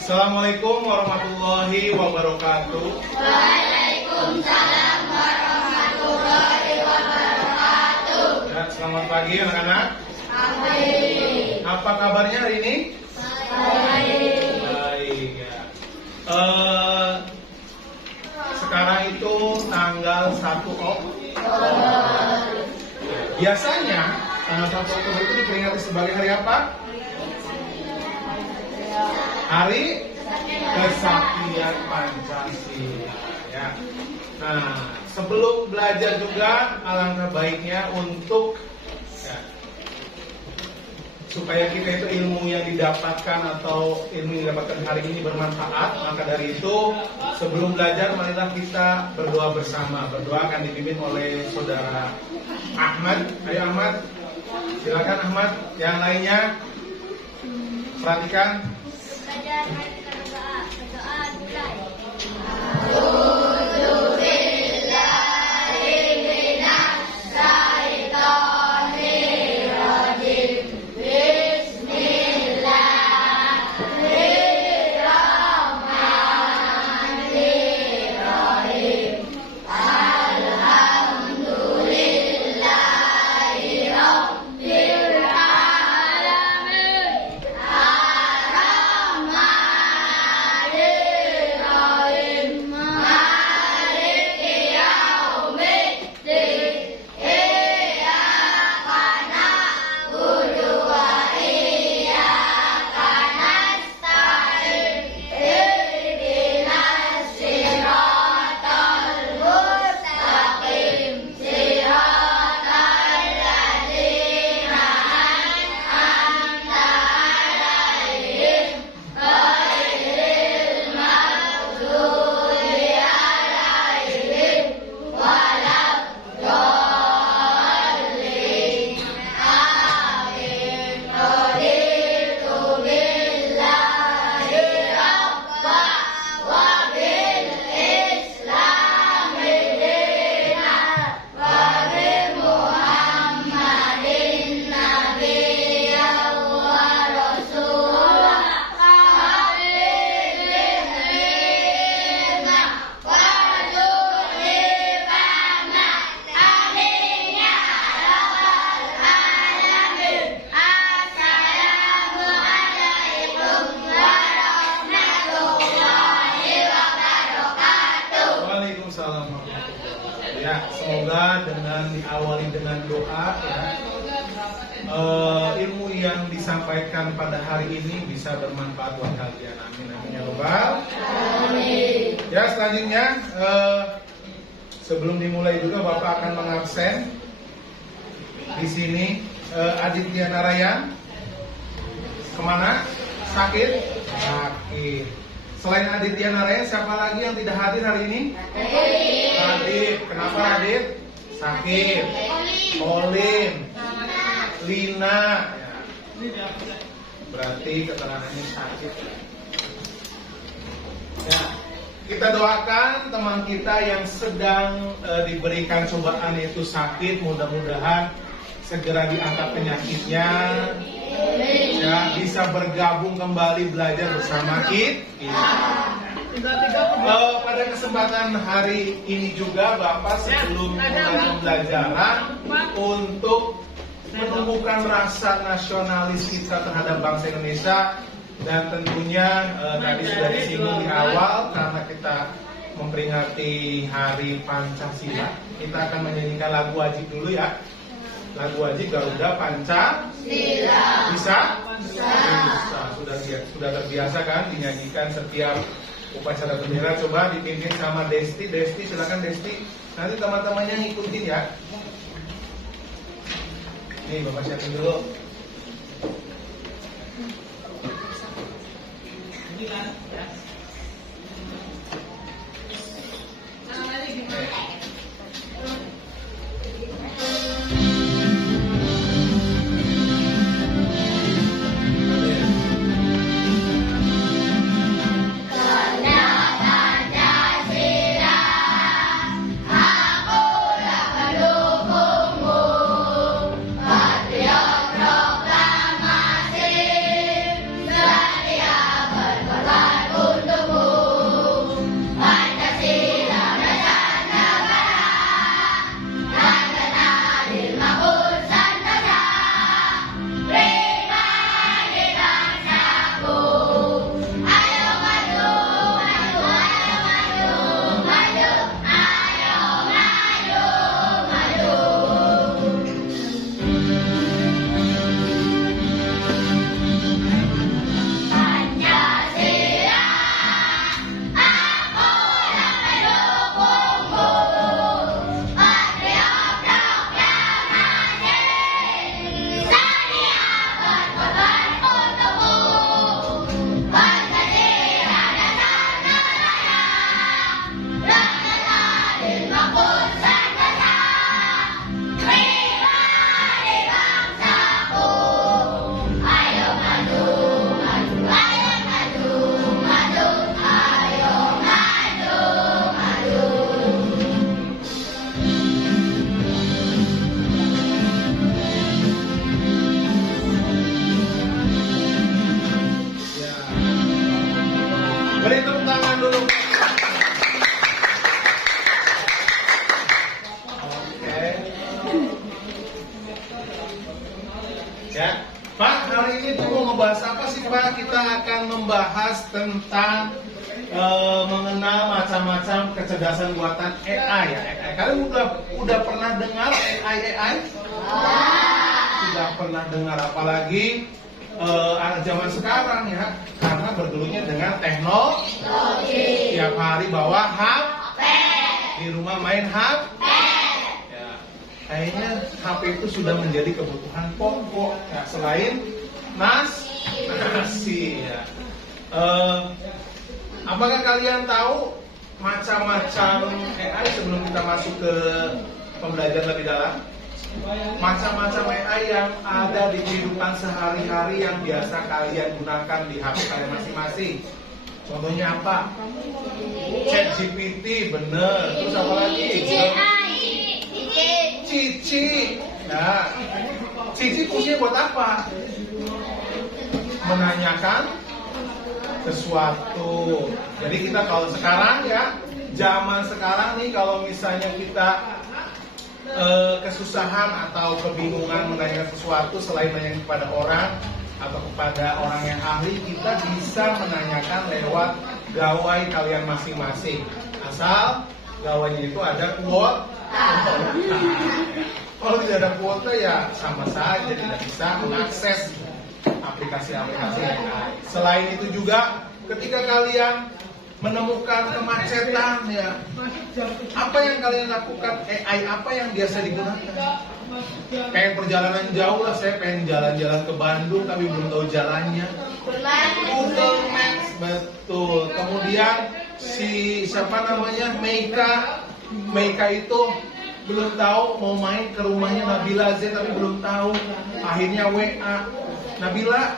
Assalamualaikum warahmatullahi wabarakatuh. Waalaikumsalam warahmatullahi wabarakatuh. Ya, selamat pagi anak-anak. Baik. Apa kabarnya hari ini? Baik. Baik ya. Sekarang itu tanggal 1 Oktober. Biasanya tanggal 1 Oktober itu diperingati sebagai hari apa? Hari Kesaktian Pancasila ya. Nah, sebelum belajar juga alangkah baiknya untuk ya, supaya kita itu ilmu yang didapatkan atau ilmu yang didapatkan hari ini bermanfaat. Maka dari itu sebelum belajar marilah kita berdoa bersama. Berdoa akan dipimpin oleh saudara Ahmad. Ayo Ahmad, silakan Ahmad. Yang lainnya perhatikan. Belajar hari kita berdoa mulai. Ya, semoga dengan diawali dengan doa ya, ilmu yang disampaikan pada hari ini bisa bermanfaat buat kalian. Amin amin ya robbal. Amin. Ya, selanjutnya sebelum dimulai juga Bapak akan mengabsen di sini Aditya Narayan. Kemana? Sakit? Sakit. Selain Aditya Narayan, siapa lagi yang tidak hadir hari ini? Adit. Kenapa Adit? Sakit. Olin. Lina. Ya. Berarti keterangannya sakit. Ya. Kita doakan teman kita yang sedang diberikan cobaan yaitu sakit, mudah-mudahan segera diangkat penyakitnya. Ya, bisa bergabung kembali belajar bersama kita. Pada kesempatan hari ini juga Bapak sebelum mulai pembelajaran untuk menumbuhkan rasa nasionalis kita terhadap bangsa Indonesia, dan tentunya tadi sudah disinggung di awal karena kita memperingati Hari Pancasila, kita akan menyanyikan lagu wajib dulu ya. Lagu wajib Garuda Pancasila. Bisa? Bisa. Sudah terbiasa kan dinyanyikan setiap upacara bendera. Coba dipimpin sama Desti. Desti, silakan Desti. Nanti teman-temannya ngikutin ya. Nih Bapak siapin dulu. Proklamasi setia berkorban. kita akan membahas tentang mengenal macam-macam kecerdasan buatan AI ya. AI. Kalian udah pernah dengar AI? Sudah pernah dengar, apalagi anak zaman sekarang ya, karena bergelunya dengan teknologi. Tiap hari bawa HP, di rumah main HP. Ya, kayaknya HP itu sudah menjadi kebutuhan pokok ya, selain nasi ya. Apakah kalian tahu macam-macam AI sebelum kita masuk ke pembelajaran lebih dalam? Macam-macam AI yang ada di kehidupan sehari-hari yang biasa kalian gunakan di HP kalian masing-masing. Contohnya apa? ChatGPT, bener. Terus apa lagi? Cici. Nah, Cici fungsinya buat apa? Menanyakan sesuatu. Jadi kita kalau sekarang ya, zaman sekarang nih, kalau misalnya kita kesusahan atau kebingungan menanyakan sesuatu selain nanya kepada orang atau kepada orang yang ahli, kita bisa menanyakan lewat gawai kalian masing-masing. Asal gawainya itu ada kuota. Kalau tidak ada kuota ya sama saja tidak bisa mengakses aplikasi-aplikasi. Selain itu juga ketika kalian menemukan kemacetan ya, apa yang kalian lakukan? AI apa yang biasa digunakan? Kayak perjalanan jauh lah, saya pengen jalan-jalan ke Bandung tapi belum tahu jalannya. Google Maps, betul. Kemudian siapa namanya, Meika itu belum tahu mau main ke rumahnya Nabila Z tapi belum tahu. Akhirnya WA, Nabila,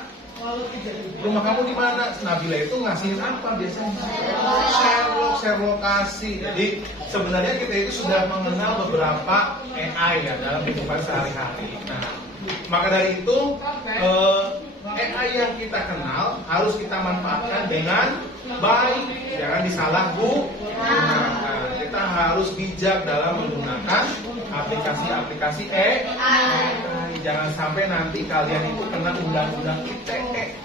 rumah kamu di mana? Nabila itu ngasihin apa biasanya? Share lokasi. Jadi sebenarnya kita itu sudah mengenal beberapa AI ya dalam kehidupan sehari-hari. Nah, maka dari itu AI yang kita kenal harus kita manfaatkan dengan baik, jangan disalahgunakan. Kita harus bijak dalam menggunakan aplikasi-aplikasi AI. Jangan sampai nanti kalian itu kena undang-undang ITE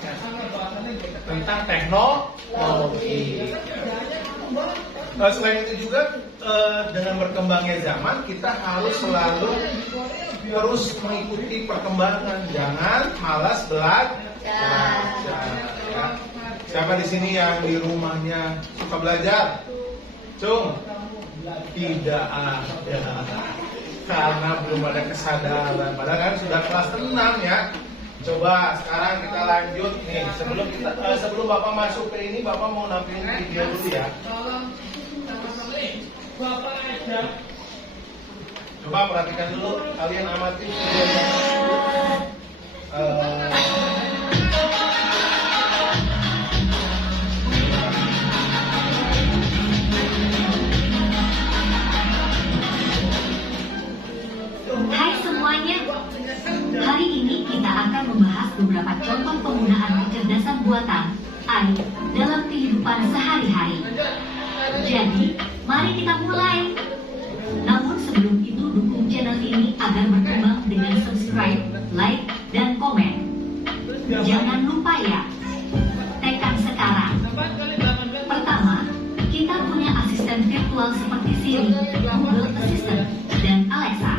tentang teknologi. Selain itu juga dengan berkembangnya zaman, kita harus selalu terus mengikuti perkembangan. Jangan malas belajar. Ya. Siapa di sini yang di rumahnya suka belajar? Cung? Tidak ada. Karena belum ada kesadaran. Padahal kan sudah kelas 6 ya. Coba sekarang kita lanjut nih. Sebelum Bapak masuk ke ini, Bapak mau nampilin video dulu ya. Coba perhatikan dulu, kalian amati videonya. Hai semuanya, hari ini kita akan membahas beberapa contoh penggunaan kecerdasan buatan AI dalam kehidupan sehari-hari. Jadi, mari kita mulai. Namun sebelum itu, dukung channel ini agar berkembang dengan subscribe, like, dan komen. Jangan lupa ya, tekan sekarang. Pertama, kita punya asisten virtual seperti Siri, Google Assistant, dan Alexa.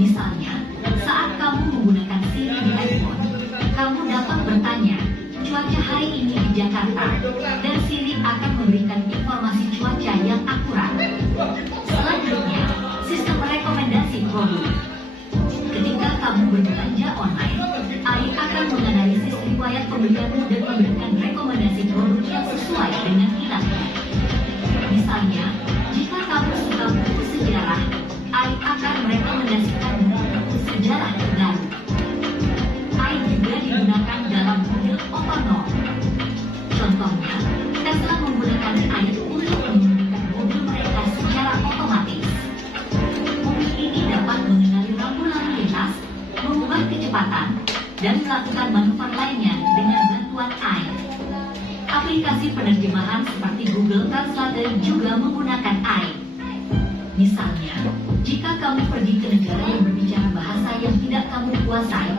Misalnya, saat kamu menggunakan Siri di iPhone, kamu dapat bertanya, cuaca hari ini di Jakarta, dan Siri akan memberikan informasi cuaca yang akurat. Selanjutnya, sistem rekomendasi produk. Ketika kamu berbelanja online, AI akan menganalisis riwayat pembelianmu dan memberikan rekomendasi produk yang sesuai dengan minatmu. Misalnya, jika kamu suka buku sejarah, AI akan merekomendasikan buku sejarah terbaru. AI juga digunakan dalam mobil otonom. Contohnya, Tesla menggunakan AI untuk mengemudikan mobil mereka secara otomatis. Mobil ini dapat mengenali lampu lalu lintas, mengubah kecepatan, dan melakukan manuver lainnya dengan bantuan AI. Aplikasi penerjemahan seperti Google Translate juga menggunakan AI. Misalnya, jika kamu pergi ke negara yang berbicara bahasa yang tidak kamu kuasai,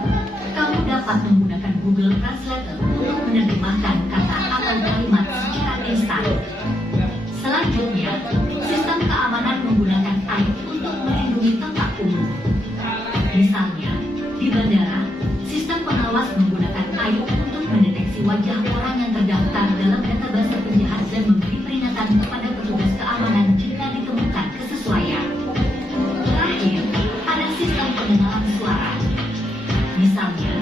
kamu dapat menggunakan Google Translate untuk menerjemahkan kata atau kalimat secara instan. Selanjutnya, sistem keamanan menggunakan AI untuk melindungi tempat umum. Misalnya, di bandara, sistem pengawas menggunakan AI untuk mendeteksi wajah orang yang terdaftar dalam database penjahat dan memberi peringatan kepada petugas keamanan jika ditemukan kesesuaian. Terakhir, ada sistem pengenalan suara. Misalnya,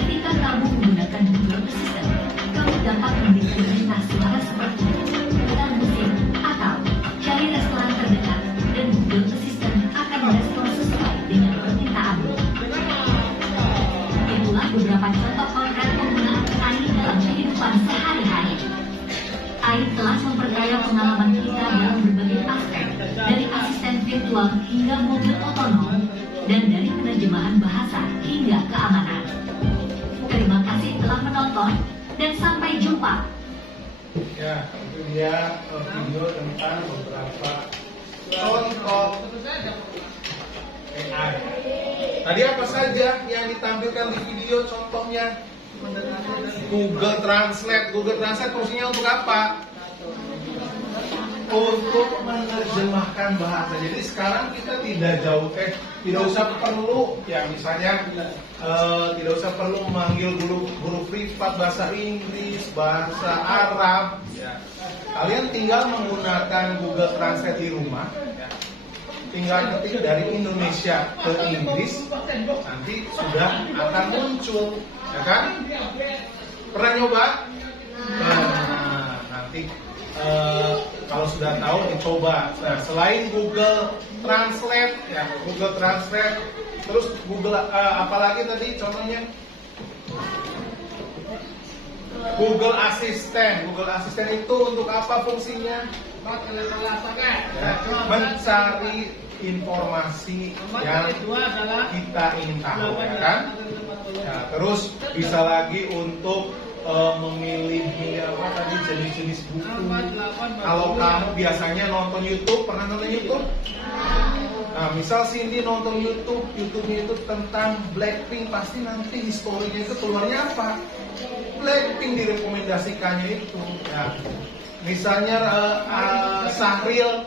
ketika kamu menggunakan Google Assistant, kamu dapat memberikan perintah suara seperti putar musik atau cari restoran terdekat, dan Google Assistant akan merespon sesuai dengan permintaanmu. Itulah beberapa contoh konkret penggunaan AI dalam kehidupan sehari-hari. AI telah memperkaya pengalaman kita dalam berbagai aspek, dari asisten virtual hingga mobil otonom, dan dari penerjemahan bahasa hingga keamanan. Terima kasih telah menonton, dan sampai jumpa. Ya, itu dia video tentang beberapa contoh AI. Tadi apa saja yang ditampilkan di video contohnya? Google Translate. Google Translate fungsinya untuk apa? Untuk menerjemahkan bahasa. Jadi sekarang kita tidak usah perlu ya misalnya tidak usah perlu memanggil guru privat bahasa Inggris, bahasa Arab. Ya. Kalian tinggal menggunakan Google Translate di rumah. Ya. Tinggal ketik dari Indonesia ke Inggris, nanti sudah akan muncul, ya kan? Pernah nyoba? Nah, nanti kalau sudah tahu dicoba. Nah, selain Google Translate, ya Google Translate, terus Google apalagi tadi contohnya? Google Assistant. Google Assistant itu untuk apa fungsinya? Ya, mencari informasi yang kita ingin tahu, ya kan? Ya, terus bisa lagi untuk memilih apa tadi jenis-jenis buku. Kalau kamu biasanya nonton YouTube, pernah nonton YouTube? Nah, misal Cindy nonton YouTube-nya itu tentang Blackpink, pasti nanti historinya itu keluarnya apa? Blackpink direkomendasikannya itu. Ya. Misalnya Sahril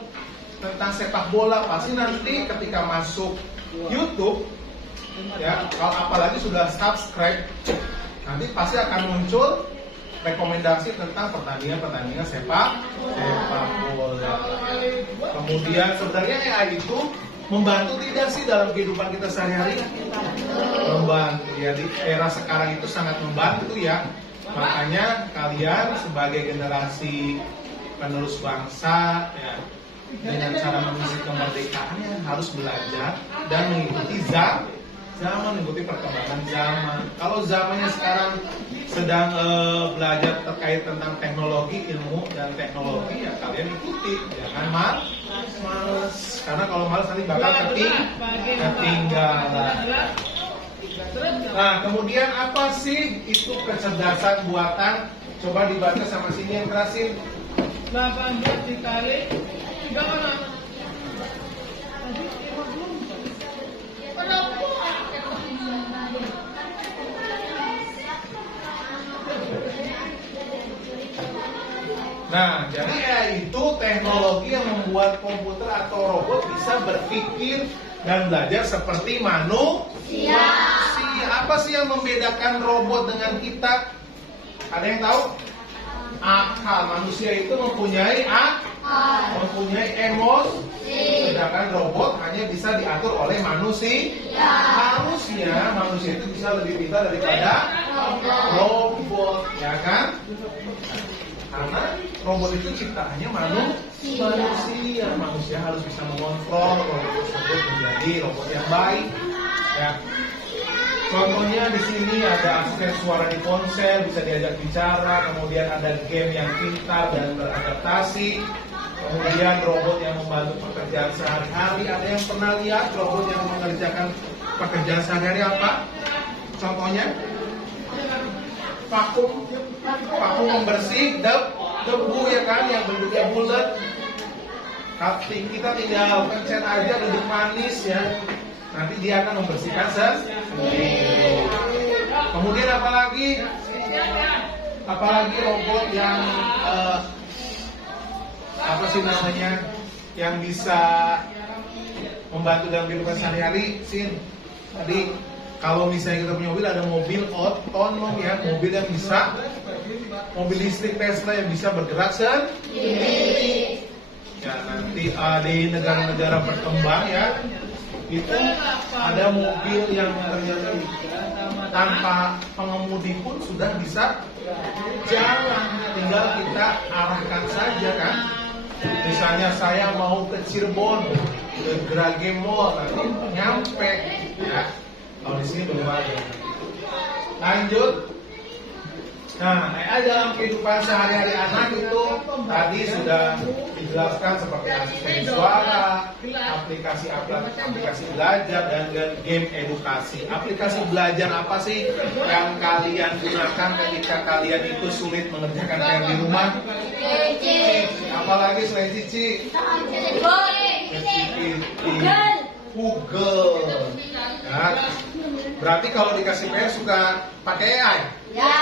tentang sepak bola, pasti nanti ketika masuk YouTube, ya, kalau apalagi sudah subscribe, nanti pasti akan muncul rekomendasi tentang pertandingan sepak bola. Kemudian sebenarnya AI itu membantu tidak sih dalam kehidupan kita sehari-hari? Membantu ya, di era sekarang itu sangat membantu ya. Makanya kalian sebagai generasi penerus bangsa ya, dengan cara mengisi kemerdekaannya harus belajar dan mengikuti zaman, mengikuti perkembangan zaman. Kalau zamannya sekarang sedang belajar terkait tentang teknologi, ilmu dan teknologi, ya kalian ikuti, jangan males. Karena kalau males nanti bakal ketinggalan. Nah, kemudian apa sih itu kecerdasan buatan? Coba dibaca sama sini yang terakhir. 18 dikali 3 orang. Nah, jadi ya itu teknologi yang membuat komputer atau robot bisa berpikir dan belajar seperti manusia. Apa sih yang membedakan robot dengan kita? Ada yang tahu? Akal. Manusia itu mempunyai akal, mempunyai emosi, sedangkan robot hanya bisa diatur oleh manusia. Harusnya manusia itu bisa lebih pintar daripada robot, ya kan? Karena robot itu ciptaannya manusia. Manusia harus bisa mengontrol robot tersebut menjadi robot yang baik. Ya. Contohnya di sini ada asisten suara di ponsel, bisa diajak bicara. Kemudian ada game yang pintar dan beradaptasi. Kemudian robot yang membantu pekerjaan sehari-hari. Ada yang pernah lihat robot yang mengerjakan pekerjaan sehari-hari apa? Contohnya vakum membersih debu, ya kan, yang bentuknya bulat. Kita tinggal pencet aja duduk manis ya, nanti dia akan membersihkan sendiri. Kemudian apa lagi? apalagi robot yang apa sih namanya, yang bisa membantu dalam kehidupan sehari-hari. Sin, tadi kalau misalnya kita punya mobil, ada mobil otonom ya, mobil yang bisa, mobil listrik Tesla yang bisa bergerak sendiri. Ya, nanti di negara-negara berkembang ya, itu ada mobil yang ternyata tanpa pengemudi pun sudah bisa jalan, tinggal kita arahkan saja kan. Misalnya saya mau ke Cirebon, ke Grage Mall, nanti nyampe ya. Kalau di sini belum ada. Lanjut. Nah, dalam kehidupan sehari-hari anak itu tadi sudah dijelaskan seperti asisten suara, aplikasi belajar, dan game edukasi. Aplikasi belajar apa sih yang kalian gunakan ketika kalian itu sulit mengerjakan PR di rumah? Apalagi selain Cici? Google. Ya. Berarti kalau dikasih PR suka pakai AI? Ya.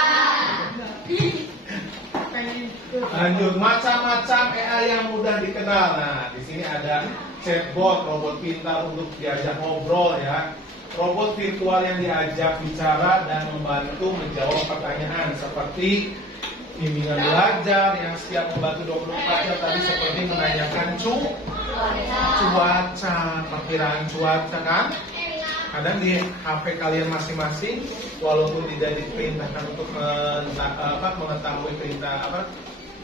Lanjut, macam-macam AI yang mudah dikenal. Nah, di sini ada chatbot, robot pintar untuk diajak ngobrol ya. Robot virtual yang diajak bicara dan membantu menjawab pertanyaan seperti bimbingan belajar yang siap membantu 24 jam tadi, seperti menanyakan cuaca, perkiraan cuaca kan. Kadang di HP kalian masing-masing, walaupun tidak diperintahkan untuk mengetahui perintah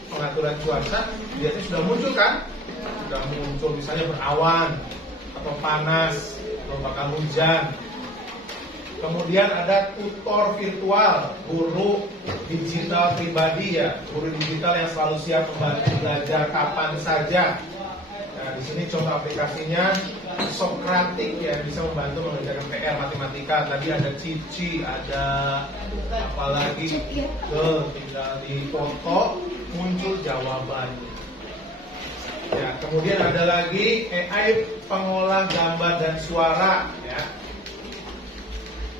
pengaturan cuaca, biasanya sudah muncul kan? Sudah muncul misalnya berawan atau panas atau bakal hujan. Kemudian ada tutor virtual, guru digital pribadi ya, guru digital yang selalu siap membantu belajar kapan saja. Nah, di sini contoh aplikasinya Sokratik ya, bisa membantu mengerjakan PR matematika. Tadi ada Cici, ada apalagi tinggal di foto muncul jawabannya. Ya, kemudian ada lagi AI pengolah gambar dan suara ya.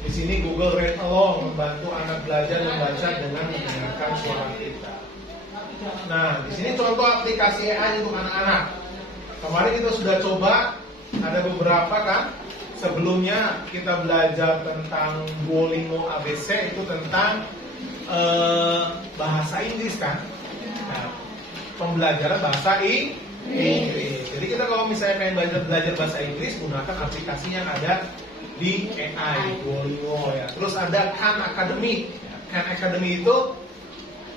Di sini Google Read Along membantu anak belajar membaca dengan mendengarkan suara kita. Nah, di sini contoh aplikasi AI untuk anak-anak. Kemarin kita sudah coba, ada beberapa kan. Sebelumnya kita belajar tentang Duolingo ABC, itu tentang bahasa Inggris kan. Nah, pembelajaran bahasa Inggris. Jadi kita kalau misalnya pengen belajar bahasa Inggris, gunakan aplikasi yang ada di AI, Duolingo ya. Terus ada Khan Academy. Khan Academy itu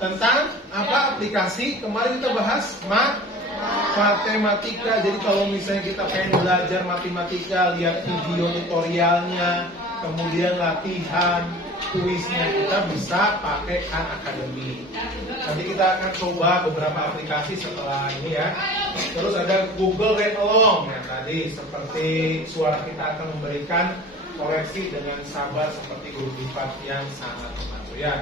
tentang apa? Aplikasi. Kemarin kita bahas matematika. Jadi kalau misalnya kita pengen belajar matematika, lihat video tutorialnya, kemudian latihan kuisnya, kita bisa pakai Khan Academy. Nanti kita akan coba beberapa aplikasi setelah ini ya. Terus ada Google Read Along ya, tadi seperti suara kita akan memberikan koreksi dengan sabar seperti guru privat yang sangat membantu ya.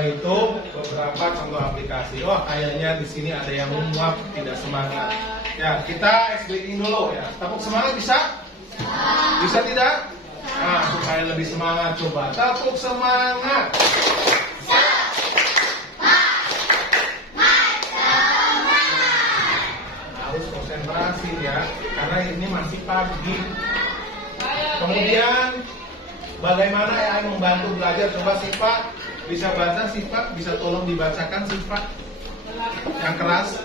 Itu beberapa contoh aplikasi. Oh, kayaknya di sini ada yang menguap, tidak semangat. Ya, kita explaining dulu ya. Tepuk semangat bisa? Bisa tidak? Nah, supaya lebih semangat, coba tepuk semangat. Harus konsentrasi ya, karena ini masih pagi. Kemudian bagaimana AI membantu belajar? Coba Siva bisa baca, Siva bisa tolong dibacakan Siva yang keras.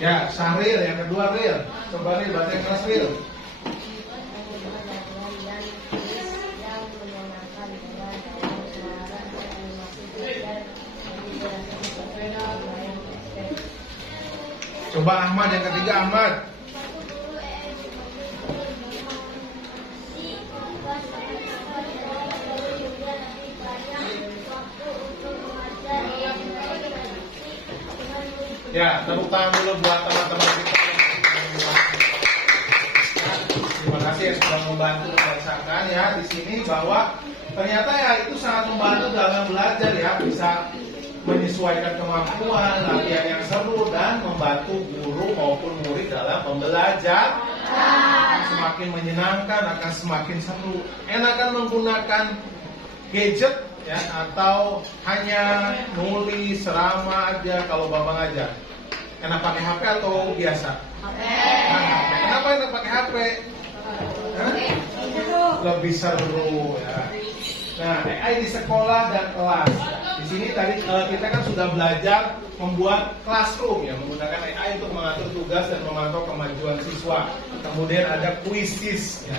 Ya, Syahril yang kedua Ril. Coba Ril baca yang keras Ril. Coba Ahmad yang ketiga Ahmad. Ya, tepuk tangan dulu buat teman-teman kita. Terima kasih yang sudah membantu membacakan ya di sini, bahwa ternyata ya itu sangat membantu dalam belajar ya, bisa menyesuaikan kemampuan, latihan yang seru, dan membantu guru maupun murid dalam membelajar. Semakin menyenangkan, akan semakin seru. Enakan menggunakan gadget ya, atau hanya nulis serama aja kalau Bambang aja. Enak pakai HP atau biasa? HP. Kenapa enak pakai HP? Hah? Lebih seru ya. Nah, AI di sekolah dan kelas. Di sini tadi kita kan sudah belajar membuat classroom ya, menggunakan AI untuk mengatur tugas dan memantau kemajuan siswa. Kemudian ada quizzes ya.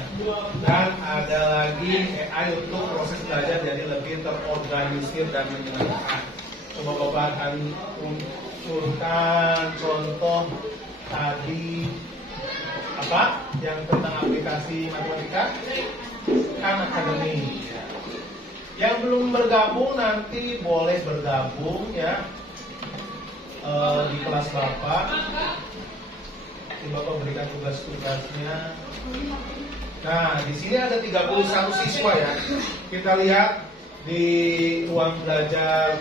Dan ada lagi AI untuk proses belajar jadi lebih terorganisir dan menyenangkan. Coba Bapak akan unsurkan contoh tadi apa yang tentang aplikasi matematika Khan Academy. Yang belum bergabung nanti boleh bergabung ya di kelas Bapak. Nanti Bapak berikan tugas-tugasnya. Nah, di sini ada 31 siswa ya. Kita lihat di ruang belajar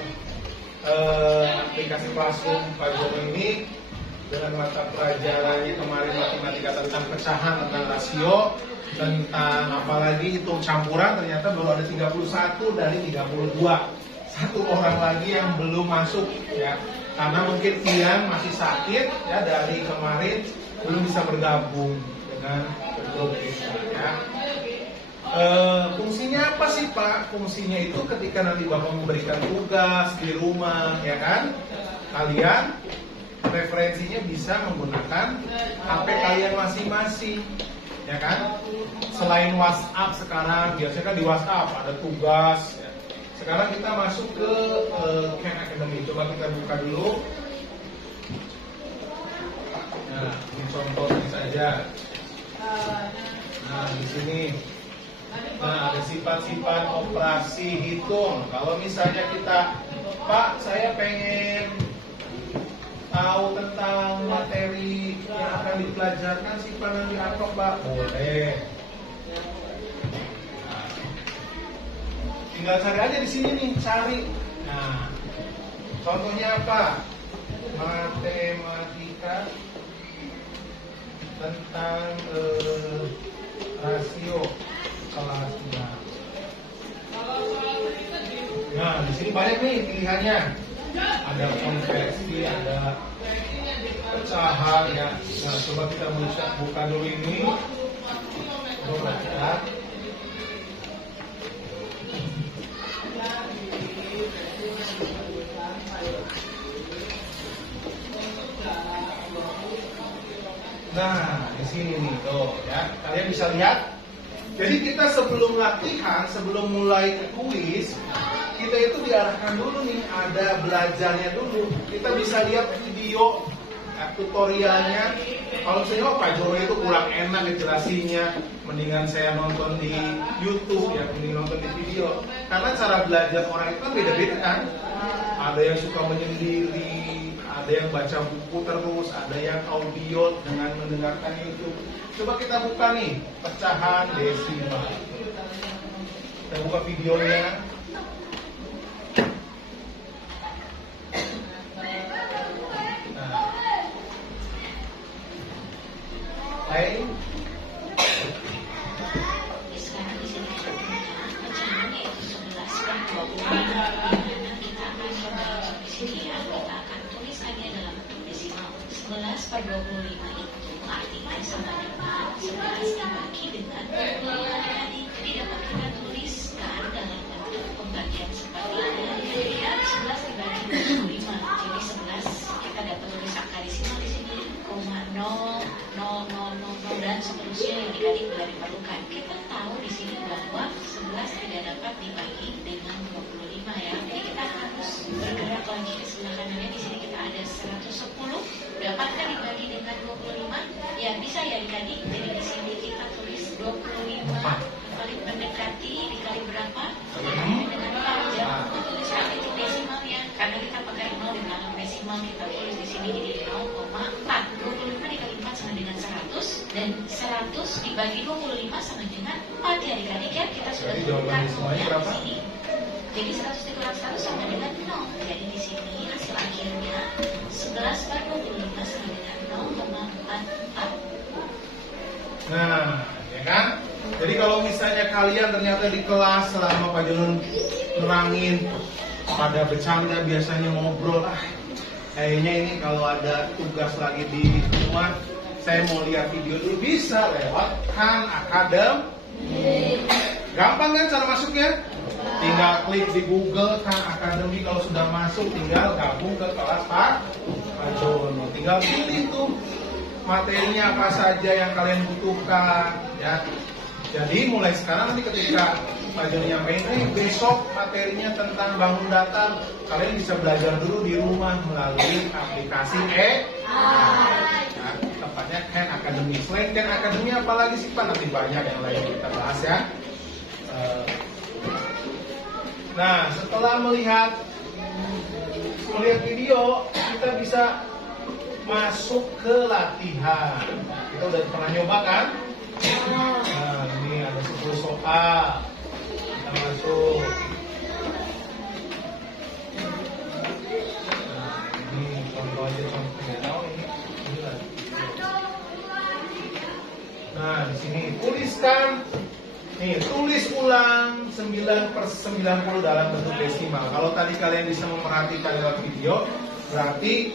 aplikasi Classroom Pak Joko ini dengan mata pelajarannya kemarin matematika tentang pecahan, tentang rasio, tentang apalagi hitung campuran, ternyata baru ada 31 dari 32. Satu orang lagi yang belum masuk ya, karena mungkin Ian masih sakit ya, dari kemarin belum bisa bergabung dengan grup kita ya. Fungsinya apa sih Pak? Fungsinya itu ketika nanti Bapak memberikan tugas di rumah ya kan, kalian referensinya bisa menggunakan HP kalian masing-masing ya kan. Selain WhatsApp sekarang, biasanya kan di WhatsApp ada tugas ya. Sekarang kita masuk ke Khan Academy. Coba kita buka dulu. Nah, ini contohnya saja. Nah, di sini. Nah, ada sifat-sifat operasi hitung. Kalau misalnya kita, Pak, saya pengen tahu tentang materi yang akan dipelajarkan sifat nanti apa, Pak? Boleh. Nah, tinggal cari aja di sini nih, cari. Nah, contohnya apa? Matematika tentang rasio kelas 2. Nah, di sini banyak nih pilihannya. Ada konveksi, ada pecahan ya. Nah, coba kita buka dulu ini. Coba lihat. Nah, di sini nih tuh ya. Kalian bisa lihat. Jadi kita sebelum latihan, sebelum mulai kuis, kita itu diarahkan dulu nih, ada belajarnya dulu. Kita bisa lihat video tutorialnya. Kalau saya Pak Joko itu kurang enak ngejelasinnya, mendingan saya nonton di YouTube ya, mending nonton di video. Karena cara belajar orang itu kan beda-beda kan. Ada yang suka menyendiri, ada yang baca buku terus, ada yang audio dengan mendengarkan YouTube. Coba kita buka nih, pecahan desimal. Kita buka videonya. Nah. Hai. Sekarang di sini pecahannya itu 11 kita akan di sini ya, kita akan tulis hanya dalam bentuk desimal. 11/25 itu artinya sama dengan 11 dibagi dengan 25 tadi. Jadi dapat kita tuliskan dalam bentuk pembagian seperti ini ya, 11 dibagi 25. Jadi 11 kita dapat tulis angka desimal di sini 0,0000 dan seterusnya yang dikali bila diperlukan. Kita tahu di sini bahwa 11 tidak dapat dibagi dengan 25 ya. Jadi kita harus bergerak lagi ke sebelah kanannya. Di sini kita ada 110. Dapatkah dibagi dengan 25? Ya bisa ya dikali. Jadi di sini kita tulis 25 kali mendekati dikali berapa? Dengan 4. Jangan lupa tuliskan titik desimalnya. Karena kita pakai 0 di belakang desimal, kita tulis di sini jadi 0,4. 25 dikali 4 sama dengan 100 dan 100 dibagi 25 sama dengan 4 ya adik-adik ya. Kita sudah Jadi jawaban temukan desimalnya berapa? di sini. Jadi 100 dikurang 1 sama dengan 0. Jadi di sini hasil akhirnya 11/25 sama dengan 0,44. Nah, ya kan? Jadi kalau misalnya kalian ternyata di kelas selama Pak Junun nerangin pada bercanda biasanya ngobrol, kayaknya ini kalau ada tugas lagi di rumah, saya mau lihat video dulu, bisa lewat Khan Academy. Gampang kan cara masuknya? Tinggal klik di Google Khan Academy. Kalau sudah masuk tinggal gabung ke kelas Pak Jono. Tinggal pilih tuh materinya apa saja yang kalian butuhkan, ya. Jadi mulai sekarang nanti ketika Pak Jono nyampein, besok materinya tentang bangun datar, kalian bisa belajar dulu di rumah melalui aplikasi tepatnya Khan Academy. Selain Khan Academy apalagi sih Pak? Nanti banyak yang lain kita bahas ya. Nah, setelah melihat video, kita bisa masuk ke latihan. Kita udah pernah nyoba kan? Nah, ini ada 10 soal. Kita masuk. Nah, ini contoh aja contohnya. Nah, di sini tuliskan. Nih, tulis ulang 9/90 dalam bentuk desimal. Kalau tadi kalian bisa memperhatikan lewat video, berarti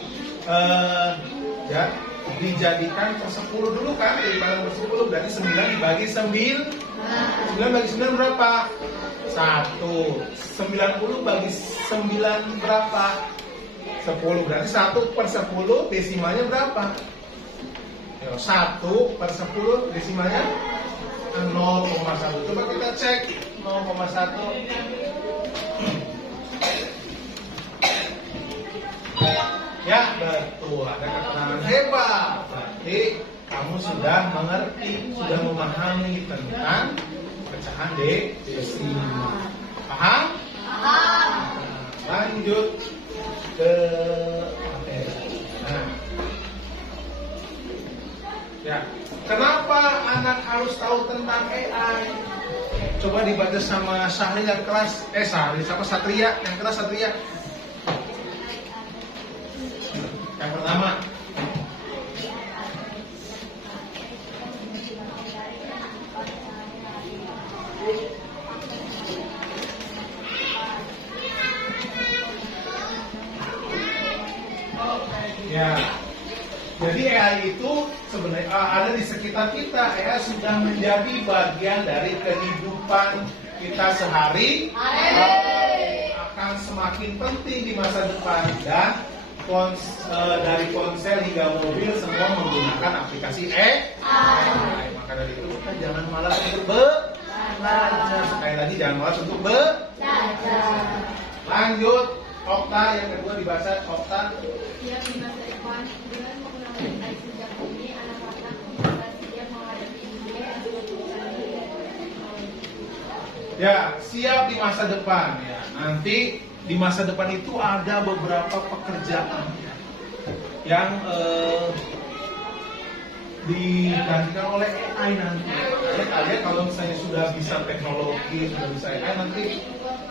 ya dijadikan per 10 dulu kan, daripada per 10 berarti 9 dibagi 9. 9 bagi 9 berapa? 1. 90 bagi 9 berapa? 10. Berarti 1/10 desimalnya berapa? 1/10 desimalnya 0,1. Coba kita cek 0,1. Ya betul, ada keterangan hebat. Berarti kamu sudah mengerti, sudah memahami tentang pecahan desimal. Paham? Paham. Lanjut ke materi. Nah, ya, kenapa anak harus tahu tentang AI? Coba dibaca sama Sahri yang kelas Sahri sama Satria, yang kelas Satria. Yang pertama, ya, jadi AI itu sebenarnya ada di sekitar kita. AI sudah menjadi bagian dari kehidupan kita sehari, akan semakin penting di masa depan, dan dari ponsel hingga mobil semua menggunakan aplikasi AI. Maka dari itu kita jangan malas untuk belajar. Sekali lagi jangan malas untuk belajar. Lanjut, Okta yang kedua dibaca, Okta. Dia di masa depan dengan menggunakan AI sejak ini anak-anak siap menghadapi dunia yang Ya, siap di masa depan ya. Nanti di masa depan itu ada beberapa pekerjaan yang digantikan oleh AI nanti. Jadi kalian kalau misalnya sudah bisa teknologi, sudah bisa AI, nanti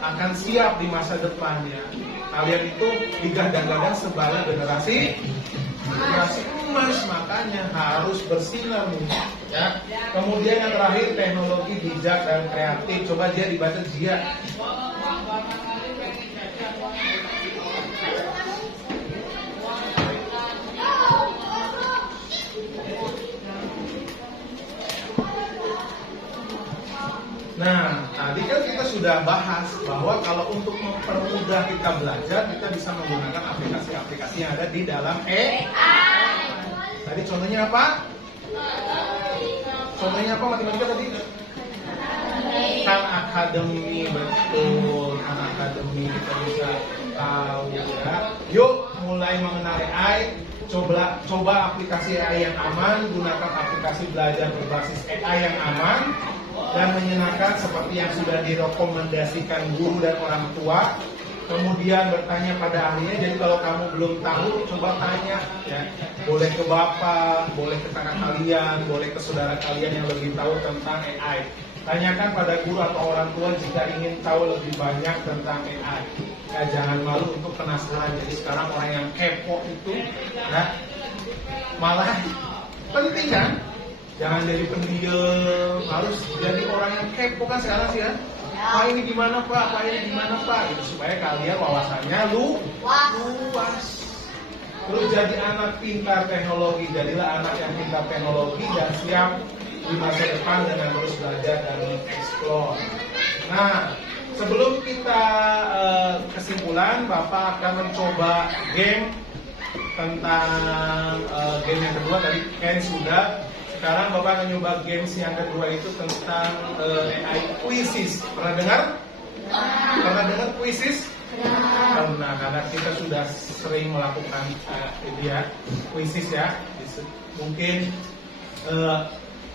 akan siap di masa depannya. Kalian itu digadang-gadang sebagai generasi emas, makanya harus bersinar nih. Ya. Kemudian yang terakhir teknologi bijak dan kreatif. Coba dia dibaca Jia. Nah, tadi kan kita sudah bahas bahwa kalau untuk mempermudah kita belajar, kita bisa menggunakan aplikasi-aplikasi yang ada di dalam AI. Tadi contohnya apa? Contohnya apa matematika tadi? Khan Academy, betul. Khan Academy kita bisa tahu ya. Yuk mulai mengenal AI. Coba aplikasi AI yang aman, gunakan aplikasi belajar berbasis AI yang aman dan menyenangkan seperti yang sudah direkomendasikan guru dan orang tua. Kemudian bertanya pada ahlinya. Jadi kalau kamu belum tahu, coba tanya ya. Boleh ke bapak, boleh ke kakak kalian, boleh ke saudara kalian yang lebih tahu tentang AI. Tanyakan pada guru atau orang tua jika ingin tahu lebih banyak tentang AI. Ya, jangan malu untuk penasaran. Jadi sekarang orang yang kepo itu, ya, malah penting kan? Jangan jadi pendiam, harus jadi orang yang kepo kan sekarang sih ya. Pak ini gimana Pak? Pak ini gimana Pak? Gitu, supaya kalian wawasannya luas. Terus jadi anak pintar teknologi, jadilah anak yang pintar teknologi dan siap di masa depan dengan terus belajar dan mengeksplor. Nah, sebelum kita kesimpulan, Bapak akan mencoba game tentang game yang kedua tadi Ken sudah. Sekarang Bapak akan nyoba games yang kedua itu tentang AI quizzes. Pernah dengar? Pernah dengar quizzes? Pernah, karena kita sudah sering melakukan ini ya, quizzes ya. Mungkin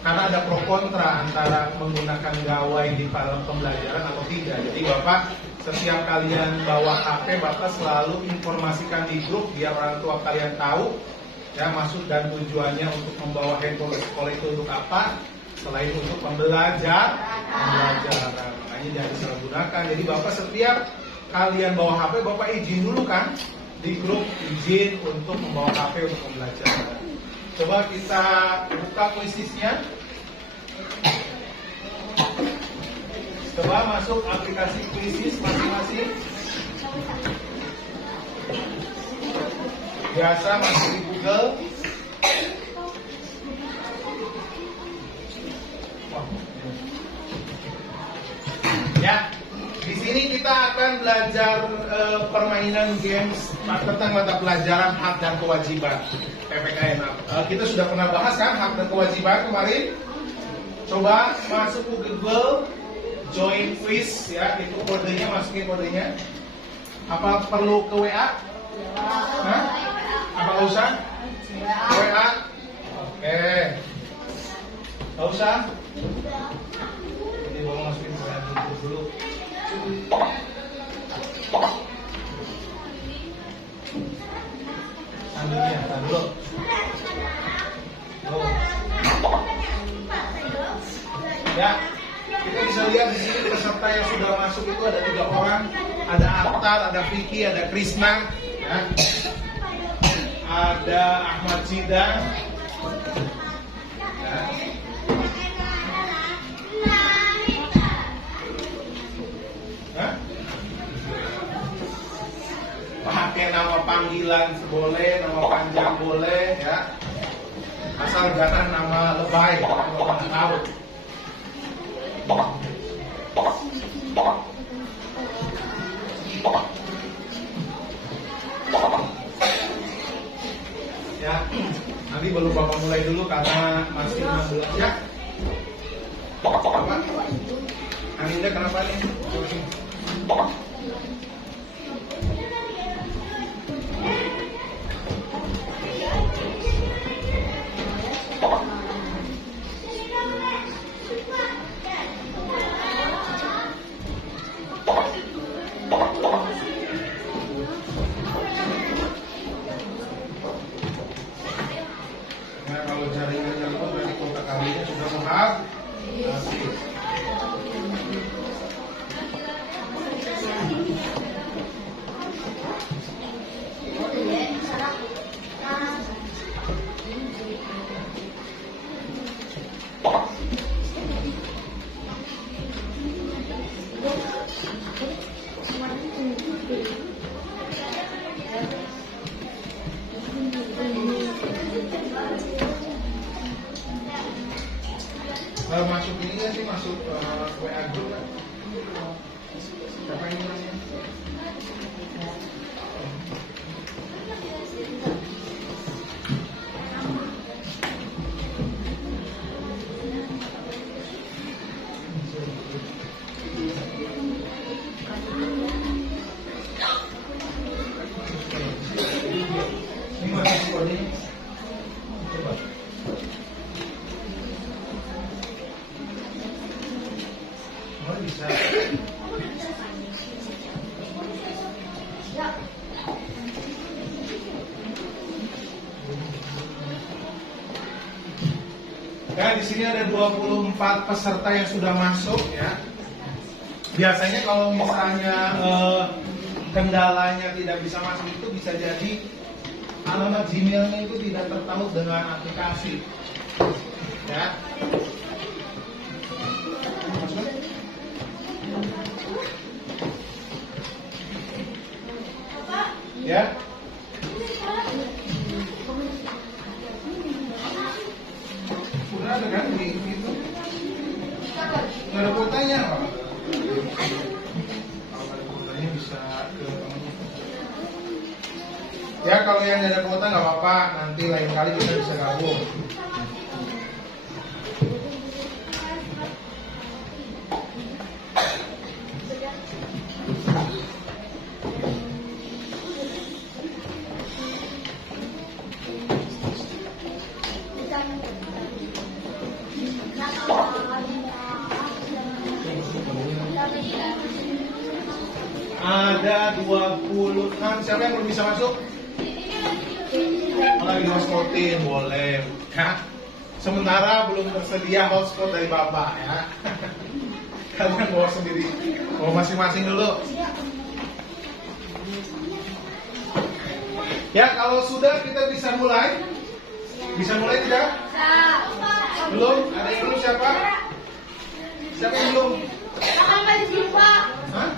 karena ada pro kontra antara menggunakan gawai di dalam pembelajaran atau tidak. Jadi Bapak setiap kalian bawa HP, Bapak selalu informasikan di grup biar orang tua kalian tahu ya maksud dan tujuannya untuk membawa handphone ke sekolah itu untuk apa? Selain untuk pembelajaran. Makanya jangan disalahgunakan. Jadi Bapak setiap kalian bawa HP, Bapak izin dulu kan di grup, izin untuk membawa HP untuk pembelajaran. Coba kita buka quizesnya. Coba masuk aplikasi quizzes masing-masing. Biasa masuk di Google. Ya, di sini kita akan belajar permainan games tentang mata pelajaran hak dan kewajiban PPKN. Kita sudah pernah bahas kan hak dan kewajiban kemarin. Coba masuk ke Google, join quiz ya, itu kodenya, masukin kodenya. Apa perlu ke WA? Hah? Apa nggak usah? WA? Oke. Nggak usah? Jadi mau masukin WA dulu. Ambilnya, dulu. Ya, kita bisa lihat di sini peserta yang sudah masuk itu ada 3 orang. Ada Akhtar, ada Vicky, ada Krisna, ya. Ada Ahmad Zidan. Ya. Pakai nama panggilan boleh, nama panjang boleh, ya. Asal jangan nama lebay, orang tahu. Ya, nanti belum Bapak mulai dulu karena masih 16 ya. Apa? Aninda kenapa nih? Nah, kalau jaringannya lemot dari kota kalinya sudah mahal. Masuk ini kan sih, masuk WA group kan. Siapa ini namanya? Ini masuk kode. Coba. Oh, bisa. Ya, di sini ada 24 peserta yang sudah masuk ya. Biasanya kalau misalnya kendalanya tidak bisa masuk itu bisa jadi alamat Gmailnya itu tidak tertaut dengan aplikasi. Ya. Ya. Sudah ada kan di itu? Nggak ada kuotanya Pak. Kalau ada kuotanya bisa ke. Ya kalau yang nggak ada kuota nggak apa-apa, nanti lain kali kita bisa gabung. Ada 26. Siapa yang belum bisa masuk? Lagi hotspotin, boleh. Ya. Sementara belum tersedia hotspot dari Bapak ya. Kalian bawa sendiri, bawa masing-masing dulu. Ya, kalau sudah kita bisa mulai. Bisa mulai tidak? Belum? Ada yang belum siapa? Siapa yang belum? Hah?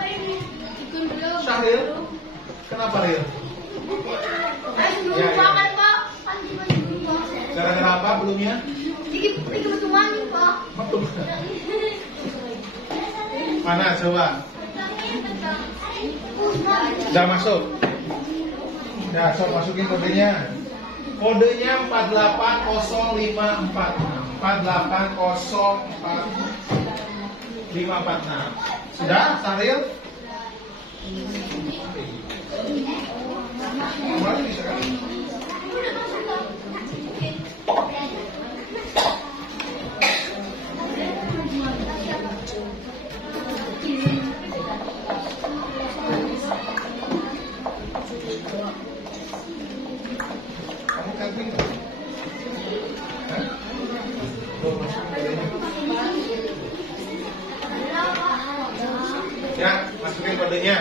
Syahril? Kenapa Ril? Gara-gara apa belumnya? Mana coba? Udah masuk? Ya, sok masukin kodenya. Kodenya 48054. 4804546. Sudah, Syahril? Kembali bisa kan? Kamu camping nggak? Hah? Belum masuk kodenya. Ya, masukin kodenya.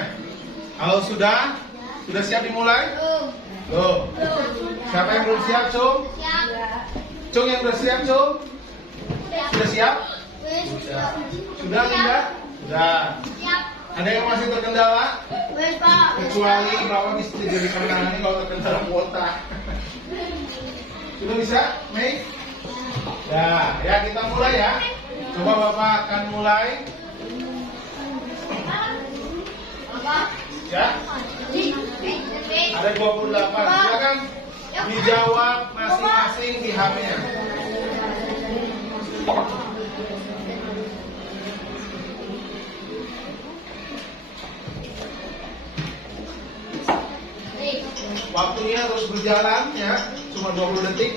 Kalau sudah siap dimulai? Tuh. Siapa yang belum siap, Cung? Cung yang udah siap, Cung? Sudah siap? Sudah, Linda? Sudah. Ada yang masih terkendala? Kecuali berapa bisa jadi menangani kalau terkendala kuota. Sudah bisa, Mei? Ya kita mulai ya. Coba Bapak akan mulai. Ya. Ada 28. Silakan dijawab masing-masing di HP-nya. Waktunya terus berjalan ya, cuma 20 detik.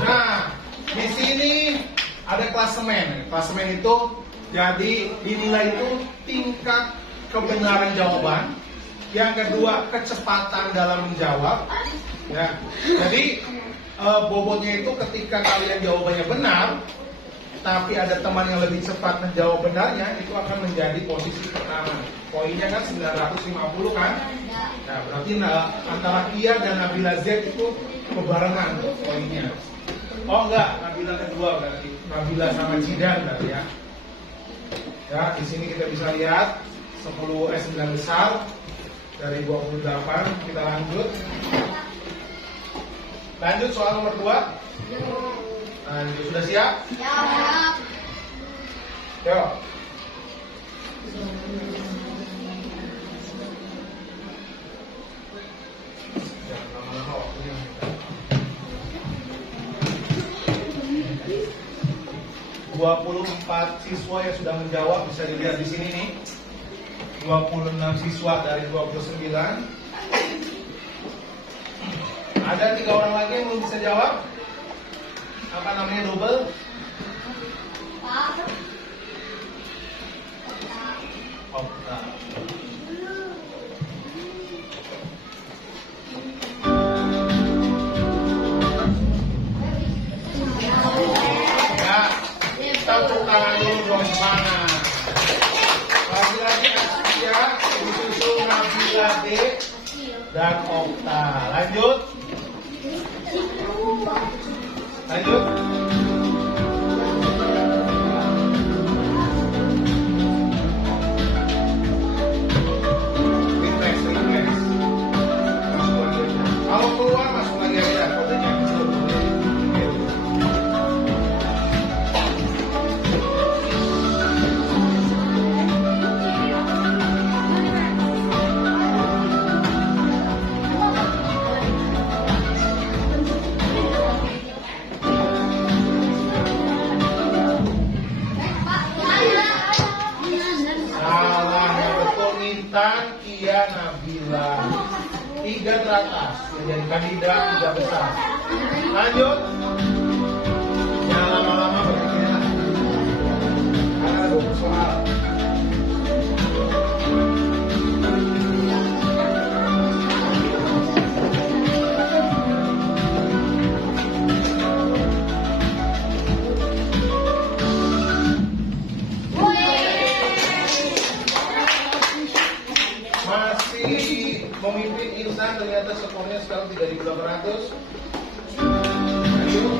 Nah, di sini ada klasemen. Klasemen itu jadi dinilai itu tingkat kebenaran jawaban. Yang kedua, kecepatan dalam menjawab. Ya. Jadi bobotnya itu ketika kalian jawabannya benar, tapi ada teman yang lebih cepat menjawab benarnya, itu akan menjadi posisi pertama. Poinnya kan 950 kan? Nah, berarti antara Kia dan Nabila Z itu kebarengan poinnya. Oh enggak, Nabila kedua berarti. Nabila sama Jidan berarti ya. Ya, di sini kita bisa lihat 9 besar dari 28. Kita lanjut. Lanjut soal nomor 2. Lanjut, sudah siap? Siap. Yuk. Jangan lama-lama waktunya. 24 siswa yang sudah menjawab, bisa dilihat di sini nih. 26 siswa dari 29. Ada 3 orang lagi yang belum bisa jawab? apa namanya double? Okta. Ya, tepuk tangan dulu dong, semangat. Lagi-lagi Asia disusul Nabila D dan Okta. Lanjut. Lanjut. Refresh. Masuk lagi aja. Kalau keluar masuk lagi aja. Kodenya kecil. Salah, yang betul Intan, Kia, Nabila. 3 teratas menjadi kandidat 3 besar. Lanjut. Jangan lama-lama berpikirnya. Karena ada 20 soal. Masih memimpin Intan, ternyata skornya sekarang 3.800. Lanjut.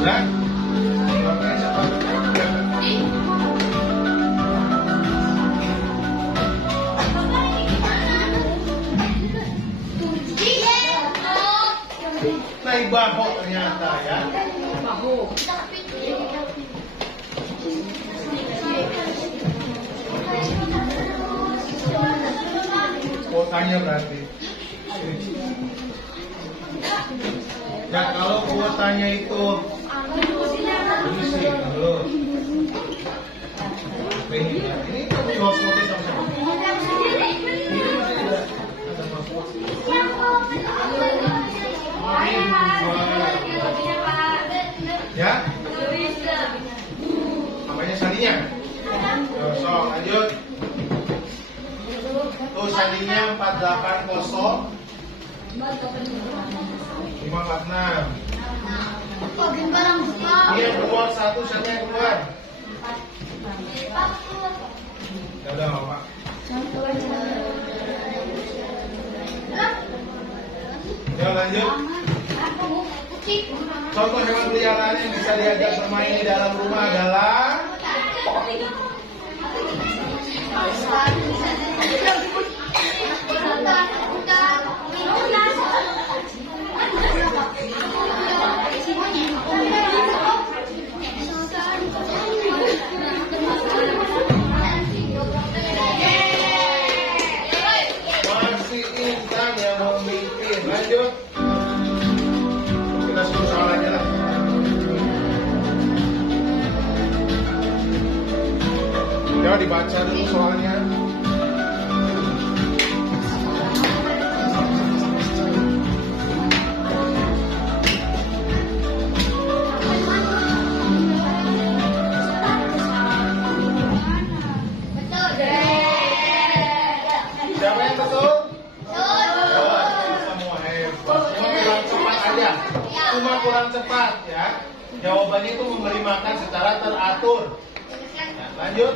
Ya. Oke, cepat. Naik baho ternyata ya. Kuotanya berarti. Ya kalau kuotanya itu berisi dulu. Ini kamu hotspotnya sama-sama. Ini masih ada hotspot. Ya? Namanya sandinya. Kosong, lanjut. Tuh sandinya 480 546. Ini yang keluar satu, satunya yang keluar. Ya udah nggak apa. Ya lanjut. Contoh hewan peliharaan yang bisa diajak bermain di dalam rumah adalah masih Intan yang memimpin. Lanjut. Kita suruh soal aja lah. Ya dibaca dulu soalnya. Siapa yang betul? Semua hebat. Cuma kurang cepat aja. Cuma kurang cepat ya. Jawabannya itu memberi makan secara teratur. Ya, lanjut.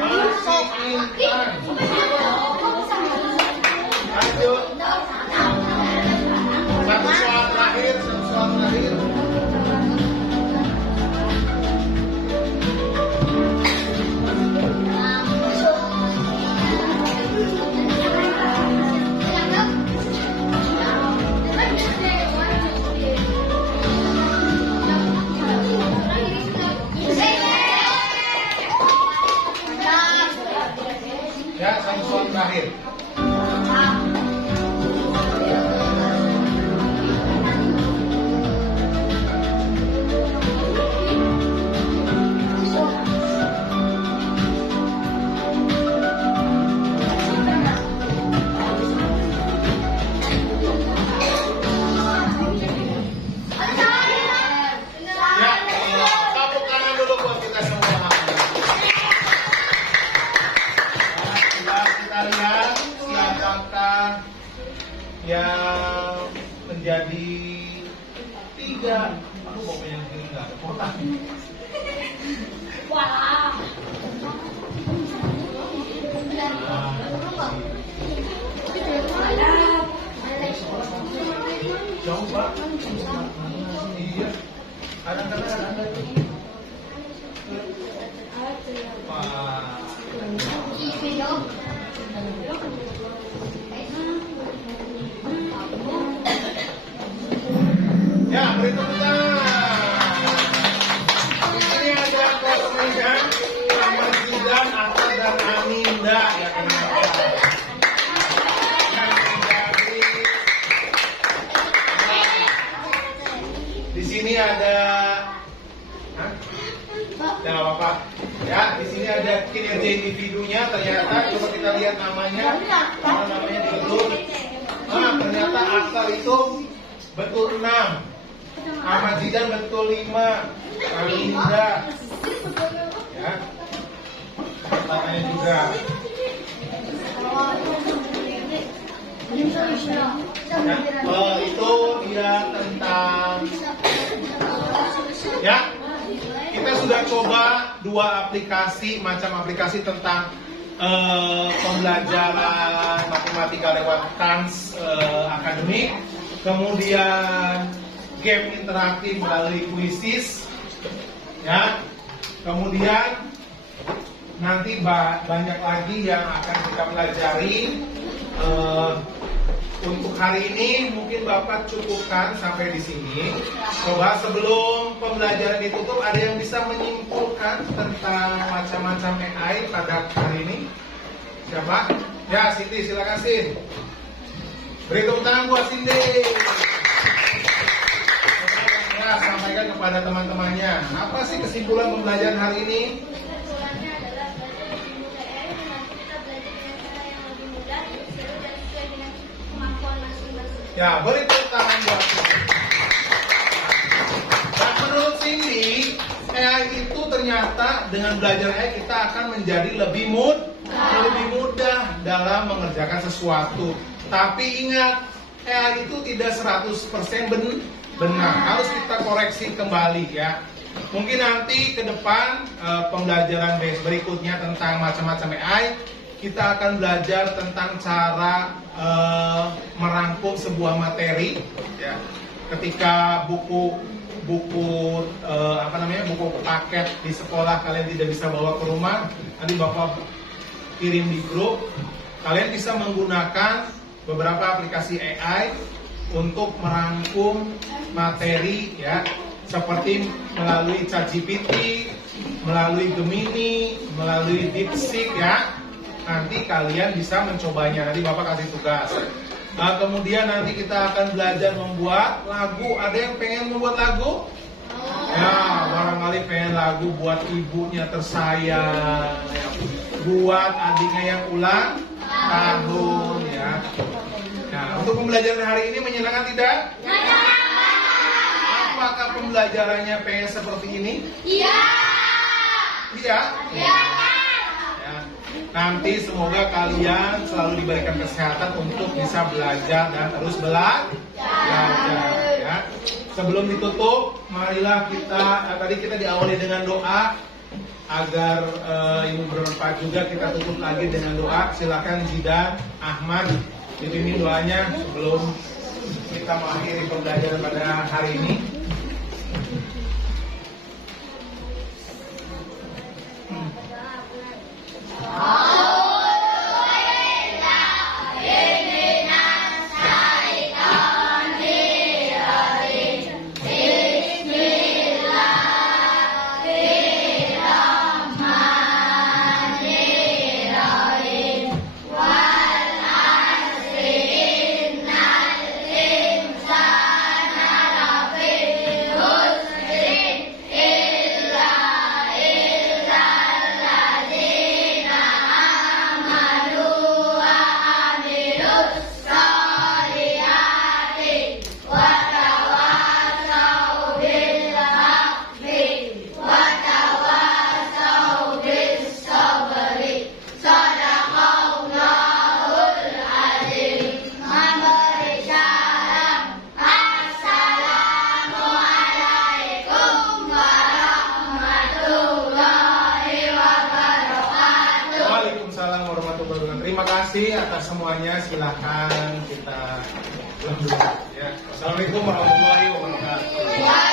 Masih Intan. Lanjut. Satu soal terakhir. terakhir. Ya, tepuk tangan dulu buat kita semua. Nah, kita lihat siapakah yang menjadi 3. Aku kok yang ini nggak ada kotak. Coba. Iya. Ada. Wah. Ya, beri tepuk tangan. Di sini ada kemenangan Ahmad Zidan, Ahmad dan Aminda yang menang. Di sini ada, ya nggak apa-apa. Ya, di sini ada kinerja individunya. Ternyata coba kita lihat namanya, mana namanya dulu. Ternyata Aksar itu betul 6, Ahmad Zidan betul 5, Aminda. Ya, katanya juga. Nah, itu dia tentang, ya, kita sudah coba 2 aplikasi, macam aplikasi tentang pembelajaran matematika lewat Kans akademik, kemudian game interaktif melalui Quizizz, ya, kemudian nanti banyak lagi yang akan kita pelajari. Untuk hari ini mungkin Bapak cukupkan sampai di sini. Coba sebelum pembelajaran ditutup, ada yang bisa menyimpulkan tentang macam-macam AI pada hari ini? Siapa? Ya, Cindy, silakan Cindy. Beri tepuk tangan buat Cindy. Ya, sampaikan kepada teman-temannya. Apa sih kesimpulan pembelajaran hari ini? Kesimpulannya adalah belajar ilmu AI membantu kita belajar dengan cara yang lebih mudah, seru dan sesuai dengan kemampuan masing-masing. Ya, beri tepuk tangan buat Cindy. Dan menurut Cindy, AI itu ternyata dengan belajar AI kita akan menjadi lebih mudah dalam mengerjakan sesuatu. Tapi ingat, AI itu tidak 100% benar. Harus kita koreksi kembali ya. Mungkin nanti ke depan pembelajaran berikutnya tentang macam-macam AI, kita akan belajar tentang cara merangkum sebuah materi ya. Ketika buku paket di sekolah kalian tidak bisa bawa ke rumah, nanti Bapak kirim di grup. Kalian bisa menggunakan beberapa aplikasi AI untuk merangkum materi ya, seperti melalui ChatGPT, melalui Gemini, melalui DeepSeek ya. Nanti kalian bisa mencobanya. Nanti Bapak kasih tugas. Kemudian nanti kita akan belajar membuat lagu. Ada yang pengen membuat lagu? Ya, barangkali pengen lagu buat ibunya tersayang, ya. Buat adiknya yang ulang tahun ya. Nah, untuk pembelajaran hari ini menyenangkan tidak? Apakah pembelajarannya pengen seperti ini? Iya. Iya? Iya. Ya. Nanti semoga kalian selalu diberikan kesehatan untuk bisa belajar dan terus belajar ya. Sebelum ditutup, marilah tadi kita diawali dengan doa agar ini bermanfaat juga. Kita tutup lagi dengan doa. Silakan Zidan, Ahmad, dipimpin doanya sebelum kita mengakhiri pembelajaran pada hari ini. Wow. kasih atas semuanya. Silahkan kita pulang dulu. Ya. Assalamualaikum warahmatullahi wabarakatuh.